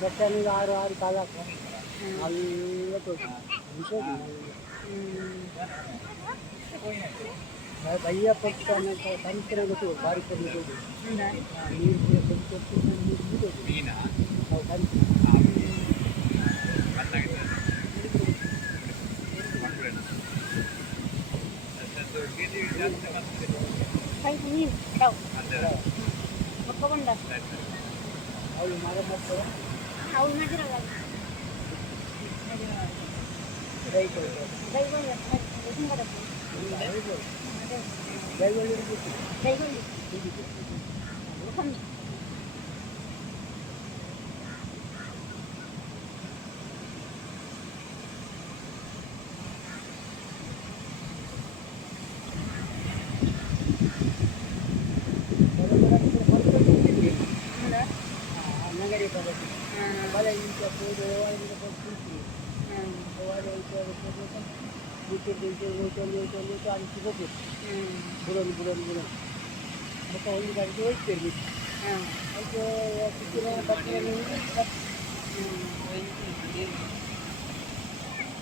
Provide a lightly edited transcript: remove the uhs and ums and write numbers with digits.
ಬೆಟ್ಟನಿಗೆ 6 ಕಾಲ ಅಲ್ಲಿ ಭಯ್ಯ ಪಕ್ಕ ಸಂತರ ಗೊತ್ತು ಬಾರಿ ಕಮ್ಮಿ ನೀರು ಕೊಟ್ಟು ನಾವು ಕಂತು ಅವಳು ಮರ ಮಾಡ್ತಾರೆ ಅವಳು ಮಾಡಿರಲ್ಲ ನಗರಿ ಬರೋದು ಬಲೆ ಇಂಚ ಹೋದು ಅನಿಸಿ ಹೋಗ್ಬೇಕು ಬುಡನ್ ಮತ್ತು ಒಂದು ಗಂಟೆ ಹೋಗ್ತೇವೆ ಅದಕ್ಕೆ